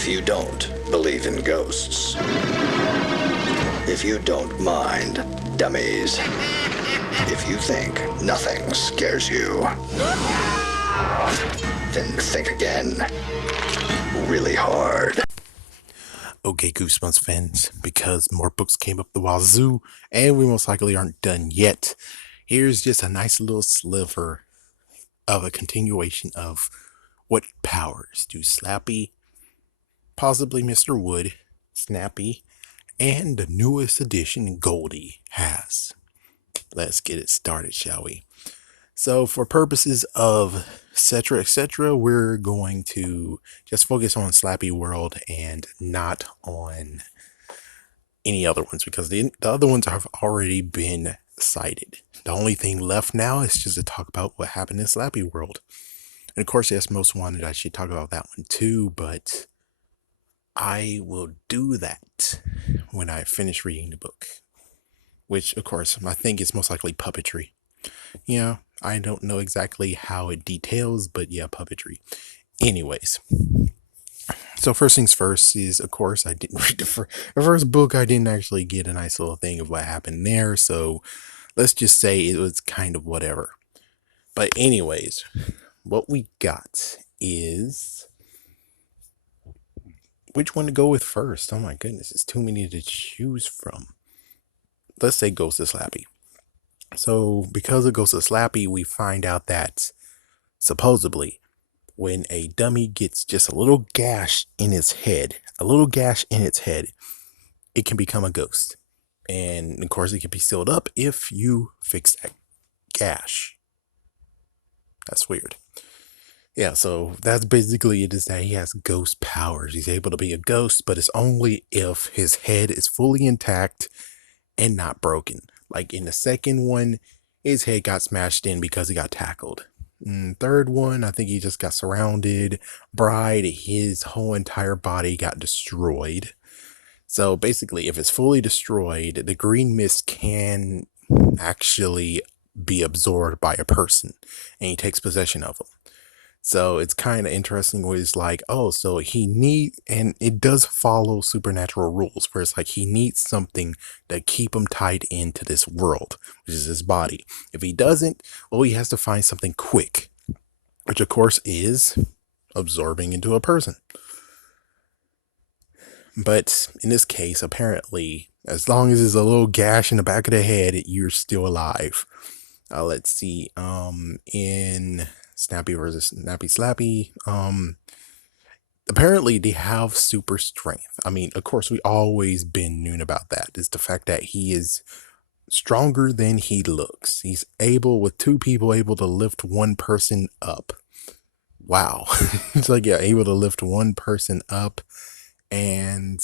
If you don't believe in ghosts, if you don't mind dummies, if you think nothing scares you, then think again, really hard. Okay, Goosebumps fans, because more books came up the wazoo, and we most likely aren't done yet. Here's just a nice little sliver of a continuation of what powers do Slappy, possibly Mr. Wood, Snappy, and the newest edition Goldie has. Let's get it started, shall we? So for purposes of etc., we're going to just focus on Slappyworld and not on any other ones because the other ones have already been cited. The only thing left now is just to talk about what happened in Slappyworld. And of course, yes, most wanted I should talk about that one too, but I will do that when I finish reading the book. Which, of course, I think it's most likely puppetry. Yeah, I don't know exactly how it details, but yeah, puppetry. Anyways, so first things first is, of course, I didn't read the first book. I didn't actually get a nice little thing of what happened there, so let's just say it was kind of whatever. But anyways, what we got is... which one to go with first? Oh my goodness, it's too many to choose from. Let's say Ghost of Slappy. So because it goes to Slappy, we find out that supposedly when a dummy gets just a little gash in its head, it can become a ghost. And of course, it can be sealed up if you fix that gash. That's weird. Yeah, so that's basically it, is that he has ghost powers. He's able to be a ghost, but it's only if his head is fully intact and not broken. Like in the second one, his head got smashed in because he got tackled. Third one, I think he just got surrounded. Bride, his whole entire body got destroyed. So basically, if it's fully destroyed, the green mist can actually be absorbed by a person, and he takes possession of them. So it's kind of interesting where it's like, oh, so he needs, and it does follow supernatural rules where it's like he needs something to keep him tied into this world, which is his body. If he doesn't, well, he has to find something quick, which of course is absorbing into a person. But in this case, apparently, as long as there's a little gash in the back of the head, you're still alive. Let's see, in Snappy versus Slappy, apparently they have super strength. I mean, of course, we always been known about that. It's the fact that he is stronger than he looks. He's able, with two people, able to lift one person up. Wow. It's like, yeah, able to lift one person up. And,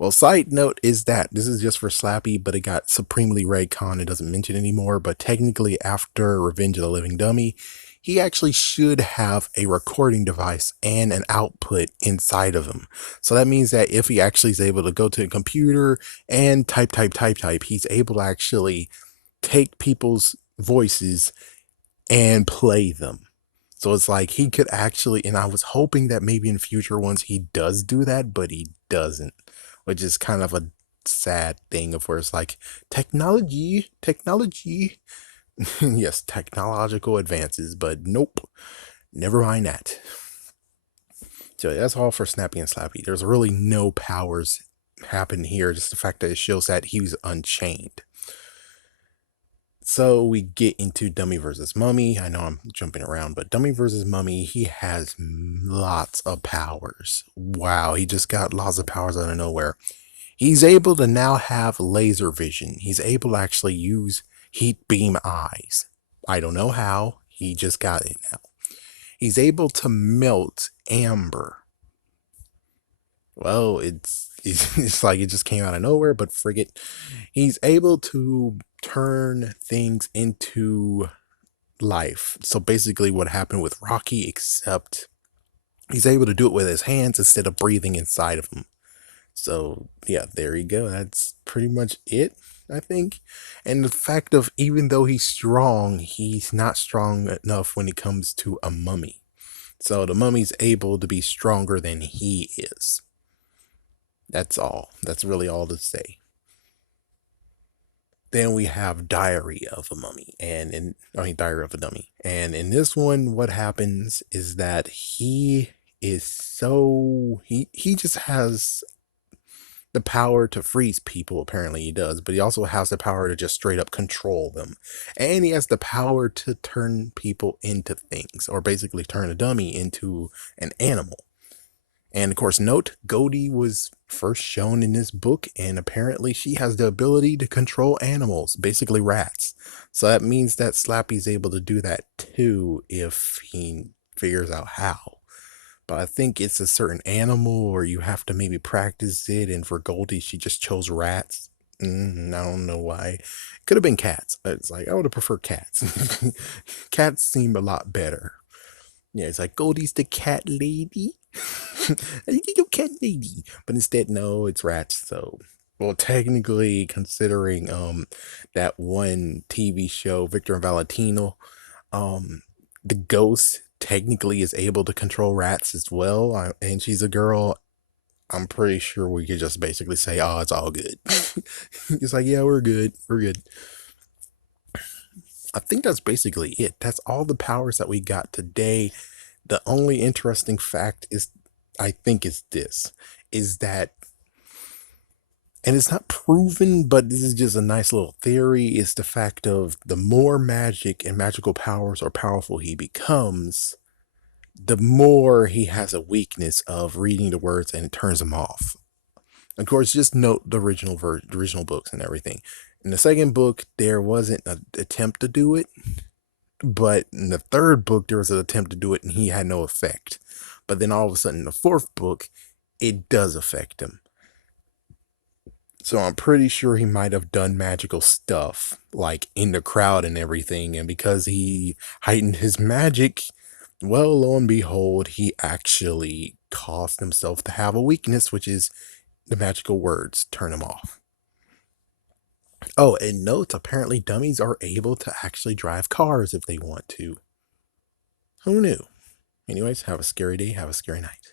well, side note is that this is just for Slappy, but it got supremely retconned. It doesn't mention anymore, but technically after Revenge of the Living Dummy, he actually should have a recording device and an output inside of him. So that means that if he actually is able to go to a computer and type, he's able to actually take people's voices and play them. So it's like he could actually, and I was hoping that maybe in future ones he does do that, but he doesn't, which is kind of a sad thing of where it's like technology. Yes, technological advances, but nope, never mind that. So that's all for Snappy and Slappy. There's really no powers happen here, just the fact that it shows that he was unchained. So we get into Dummy versus Mummy. I know I'm jumping around, but Dummy versus Mummy, he has lots of powers. Wow, he just got lots of powers out of nowhere. He's able to now have laser vision. He's able to actually use heat beam eyes. I don't know how. He just got it now. He's able to melt amber. Well, it's like it just came out of nowhere, but frigate. He's able to turn things into life. So basically what happened with Rocky, except he's able to do it with his hands instead of breathing inside of him. So yeah, there you go. That's pretty much it, I think. And the fact of, even though he's strong, he's not strong enough when it comes to a mummy. So the mummy's able to be stronger than he is. That's all. That's really all to say. Then we have Diary of a Mummy, Diary of a Dummy. And in this one, what happens is that he just has the power to freeze people. Apparently he does, but he also has the power to just straight up control them. And he has the power to turn people into things, or basically turn a dummy into an animal. And of course, note Goldie was first shown in this book, and apparently she has the ability to control animals, basically rats. So that means that Slappy's able to do that too if he figures out how. But I think it's a certain animal, or you have to maybe practice it. And for Goldie, she just chose rats. I don't know why. Could have been cats. It's like I would have preferred cats. Cats seem a lot better. Yeah, it's like Goldie's the cat lady. Your cat lady. But instead, no, it's rats. So, well, technically, considering that one TV show, Victor and Valentino, the ghost technically is able to control rats as well, and she's a girl. I'm pretty sure we could just basically say, "Oh, it's all good." It's like, yeah, we're good. We're good. I think that's basically it. That's all the powers that we got today. The only interesting fact is, I think, is that, and it's not proven, but this is just a nice little theory, is the fact of the more magic and magical powers or powerful he becomes, the more he has a weakness of reading the words and it turns him off. Of course, just note the original books and everything. In the second book, there wasn't an attempt to do it, but in the third book, there was an attempt to do it and he had no effect. But then all of a sudden, in the fourth book, it does affect him. So I'm pretty sure he might have done magical stuff, like in the crowd and everything. And because he heightened his magic, well, lo and behold, he actually caused himself to have a weakness, which is the magical words turn him off. Oh, and note, apparently dummies are able to actually drive cars if they want to. Who knew? Anyways, have a scary day, have a scary night.